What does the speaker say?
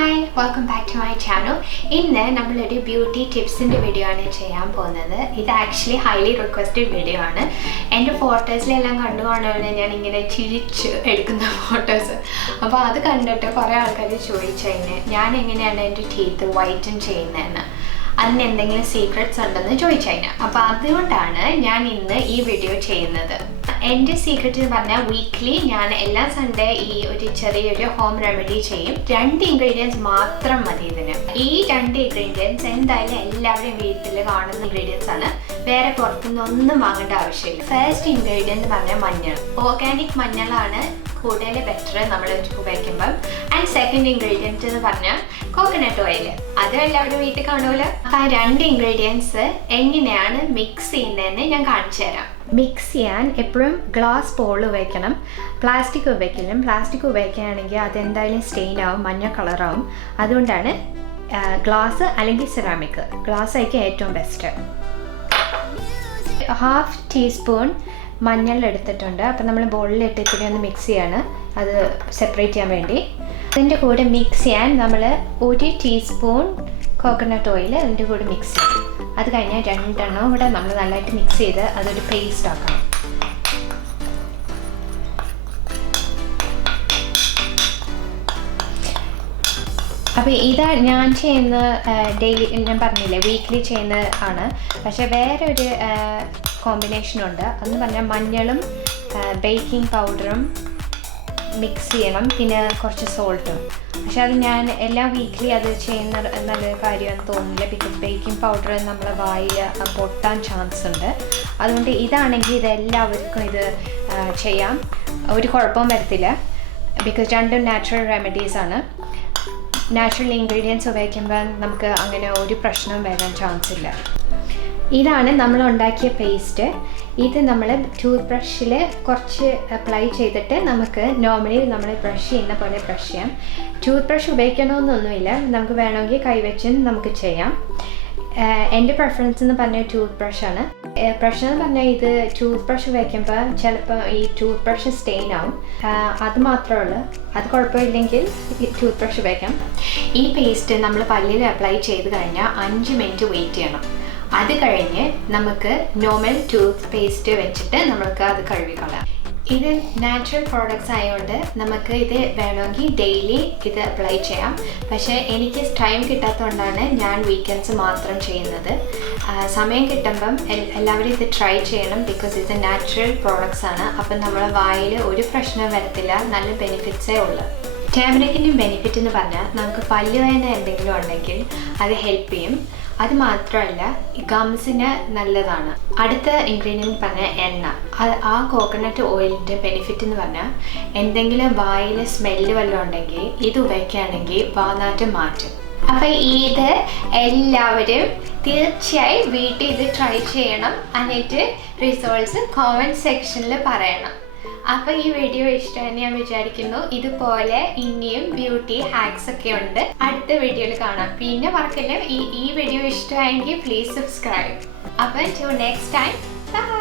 Hi, welcome back to my channel. ഇന്ന് നമ്മളൊരു beauty ടിപ്സിൻ്റെ video ആണ് ചെയ്യാൻ പോകുന്നത്. ഇത് ആക്ച്വലി ഹൈലി റിക്വസ്റ്റഡ് വീഡിയോ ആണ്. എൻ്റെ ഫോട്ടോസിലെല്ലാം കണ്ടു കാണുമ്പോൾ ഞാൻ ഇങ്ങനെ ചിരിച്ച് എടുക്കുന്ന ഫോട്ടോസ്. അപ്പോൾ അത് കണ്ടിട്ട് കുറേ ആൾക്കാർ ചോദിച്ചതിന് ഞാൻ എങ്ങനെയാണ് എൻ്റെ ടീത്ത് വൈറ്റൻ ചെയ്യുന്നതെന്ന്, അതിന് എന്തെങ്കിലും സീക്രട്സ് ഉണ്ടെന്ന് ചോദിച്ചതിന്. അപ്പോൾ അതുകൊണ്ടാണ് ഞാൻ ഇന്ന് ഈ വീഡിയോ ചെയ്യുന്നത്. എൻ്റെ സീക്രട്ട് എന്ന് പറഞ്ഞാൽ വീക്ക്ലി ഞാൻ എല്ലാ സൺഡേ ഈ ഒരു ചെറിയൊരു ഹോം റെമഡി ചെയ്യും. 2 ഇൻഗ്രീഡിയൻസ് മാത്രം മതി ഇതിന്. ഈ 2 ഇൻഗ്രീഡിയൻസ് എന്തായാലും എല്ലാവരുടെയും വീട്ടിൽ കാണുന്ന ഇൻഗ്രീഡിയൻസ് ആണ്. വേറെ പുറത്തുനിന്ന് ഒന്നും വാങ്ങേണ്ട ആവശ്യമില്ല. ഫസ്റ്റ് ഇൻഗ്രീഡിയൻറ്റ് പറഞ്ഞാൽ മഞ്ഞൾ. ഓർഗാനിക് മഞ്ഞളാണ് കൂടുതൽ ബെറ്റർ നമ്മൾ ഉപയോഗിക്കുമ്പം. ആൻഡ് സെക്കൻഡ് ഇൻഗ്രീഡിയൻറ്റ് എന്ന് പറഞ്ഞാൽ കോക്കനട്ട് ഓയിൽ. അതും എല്ലാവരും വീട്ടിൽ കാണുമല്ലോ. അപ്പം ആ 2 ഇൻഗ്രീഡിയൻസ് എങ്ങനെയാണ് മിക്സ് ചെയ്യുന്നതെന്ന് ഞാൻ കാണിച്ചു തരാം. മിക്സ് ചെയ്യാൻ എപ്പോഴും ഗ്ലാസ് ബോൾ ഉപയോഗിക്കണം, പ്ലാസ്റ്റിക് ഉപയോഗിക്കണം. പ്ലാസ്റ്റിക് ഉപയോഗിക്കുകയാണെങ്കിൽ അതെന്തായാലും സ്റ്റെയിൻ ആവും, മഞ്ഞ കളറാവും. അതുകൊണ്ടാണ് ഗ്ലാസ് അല്ലെങ്കിൽ സെറാമിക്. ഗ്ലാസ് ആയിരിക്കും ഏറ്റവും ബെസ്റ്റ്. 1/2 ടീസ്പൂൺ മഞ്ഞൾ എടുത്തിട്ടുണ്ട്. അപ്പം നമ്മൾ ബോളിലിട്ട് ഇത്തിരി ഒന്ന് മിക്സ് ചെയ്യാണ്, അത് സെപ്പറേറ്റ് ചെയ്യാൻ വേണ്ടി. അതിൻ്റെ കൂടെ മിക്സ് ചെയ്യാൻ നമ്മൾ 1 ടീസ്പൂൺ കോക്കനട്ട് ഓയിൽ അതിൻ്റെ കൂടെ മിക്സ് ചെയ്യും. അത് കഴിഞ്ഞാൽ 2 എണ്ണം കൂടെ നമ്മൾ നല്ലതായിട്ട് മിക്സ് ചെയ്ത് അതൊരു പേസ്റ്റ് ആക്കണം. അപ്പോൾ ഇതാ ഞാൻ ചെയ്യുന്ന ഡെയിലി, ഞാൻ പറഞ്ഞില്ലേ വീക്ക്ലി ചെയ്യുന്ന ആണ്. പക്ഷേ വേറെ ഒരു കോമ്പിനേഷനുണ്ട്. അതെന്ന് പറഞ്ഞാൽ മഞ്ഞളും ബേക്കിംഗ് പൗഡറും മിക്സ് ചെയ്യണം, പിന്നെ കുറച്ച് സോൾട്ടും. പക്ഷെ അത് ഞാൻ എല്ലാ വീക്ക്ലി അത് ചെയ്യുന്ന നല്ലൊരു കാര്യമെന്ന് തോന്നുന്നില്ല. ബിക്കോസ് ബേക്കിംഗ് പൗഡർ നമ്മളെ വായിൽ പൊട്ടാൻ ചാൻസ് ഉണ്ട്. അതുകൊണ്ട് ഇതാണെങ്കിൽ ഇതെല്ലാവർക്കും ഇത് ചെയ്യാം, ഒരു കുഴപ്പവും വരത്തില്ല. ബിക്കോസ് 2 നാച്ചുറൽ റെമഡീസ് ആണ്. നാച്ചുറൽ ഇൻഗ്രീഡിയൻസ് ഉപയോഗിക്കുമ്പോൾ നമുക്ക് അങ്ങനെ ഒരു പ്രശ്നവും വരാൻ ചാൻസ് ഇല്ല. ഇതാണ് നമ്മൾ ഉണ്ടാക്കിയ പേസ്റ്റ്. ഇത് നമ്മൾ ടൂത്ത് ബ്രഷിൽ കുറച്ച് അപ്ലൈ ചെയ്തിട്ട് നമുക്ക് നോർമലി നമ്മൾ ബ്രഷ് ചെയ്യുന്ന പോലെ ബ്രഷ് ചെയ്യാം. ടൂത്ത് ബ്രഷ് ഉപയോഗിക്കണമെന്നൊന്നുമില്ല, നമുക്ക് വേണമെങ്കിൽ കൈവച്ചും നമുക്ക് ചെയ്യാം. എൻ്റെ പ്രിഫറൻസ് എന്ന് പറഞ്ഞാൽ ടൂത്ത് ബ്രഷാണ്. പ്രശ്നം എന്ന് പറഞ്ഞാൽ ഇത് ടൂത്ത് ബ്രഷ് ഉപയോഗിക്കുമ്പോൾ ചിലപ്പോൾ ഈ ടൂത്ത് ബ്രഷ് സ്റ്റെയിൻ ആവും. അത് മാത്രമേ ഉള്ളൂ. അത് കുഴപ്പമില്ലെങ്കിൽ ടൂത്ത് ബ്രഷ് ഉപയോഗിക്കാം. ഈ പേസ്റ്റ് നമ്മൾ പല്ലിൽ അപ്ലൈ ചെയ്ത് കഴിഞ്ഞാൽ 5 മിനിറ്റ് വെയിറ്റ് ചെയ്യണം. അത് കഴിഞ്ഞ് നമുക്ക് നോർമൽ ടൂത്ത് പേസ്റ്റ് വെച്ചിട്ട് നമുക്ക് അത് കഴുകിക്കളയാം. ഇത് നാച്ചുറൽ പ്രോഡക്റ്റ്സ് ആയതുകൊണ്ട് നമുക്ക് ഇത് വേണമെങ്കിൽ ഡെയിലി ഇത് അപ്ലൈ ചെയ്യാം. പക്ഷേ എനിക്ക് ടൈം കിട്ടാത്തതുകൊണ്ടാണ് ഞാൻ വീക്കെൻഡ്സ് മാത്രം ചെയ്യുന്നത്. സമയം കിട്ടുമ്പം എല്ലാവരും ഇത് ട്രൈ ചെയ്യണം. ബിക്കോസ് ഇത് നാച്ചുറൽ പ്രോഡക്റ്റ്സ് ആണ്. അപ്പം നമ്മളെ വായിൽ ഒരു പ്രശ്നവും വരത്തില്ല, നല്ല ബെനിഫിറ്റ്സേ ഉള്ളൂ. ടേമറിക്കിൻ്റെ ബെനിഫിറ്റ് എന്ന് പറഞ്ഞാൽ നമുക്ക് പല്ലുവേദന എന്തെങ്കിലും ഉണ്ടെങ്കിൽ അത് ഹെൽപ്പ് ചെയ്യും. അത് മാത്രമല്ല ഗംസിന് നല്ലതാണ്. അടുത്ത ഇൻഗ്രീഡിയൻറ്റ് പറഞ്ഞാൽ എണ്ണ. ആ കോക്കനട്ട് ഓയിലിൻ്റെ ബെനിഫിറ്റ് എന്ന് പറഞ്ഞാൽ എന്തെങ്കിലും വായിൽ സ്മെല്ല് വല്ലതും ഉണ്ടെങ്കിൽ ഇത് ഉപയോഗിക്കുകയാണെങ്കിൽ വാനാറ്റം മാറ്റും. അപ്പോൾ ഇത് എല്ലാവരും തീർച്ചയായും വീട്ടിൽ ഇത് ട്രൈ ചെയ്യണം. എന്നിട്ട് റിസൾട്ട്സ് കോമെൻറ്റ് സെക്ഷനിൽ പറയണം. അപ്പോൾ ഈ വീഡിയോ ഇഷ്ടമെന്ന് ഞാൻ വിചാരിക്കുന്നു. ഇതുപോലെ ഇനിയും ബ്യൂട്ടി ഹാക്സ് ഒക്കെ ഉണ്ട്. അടുത്ത വീഡിയോയിൽ കാണാം. പിന്നെ മറക്കല്ലേ, ഈ വീഡിയോ ഇഷ്ടമായെങ്കിൽ പ്ലീസ് സബ്സ്ക്രൈബ്. അപ്പോൾ നെക്സ്റ്റ് ടൈം ബൈ.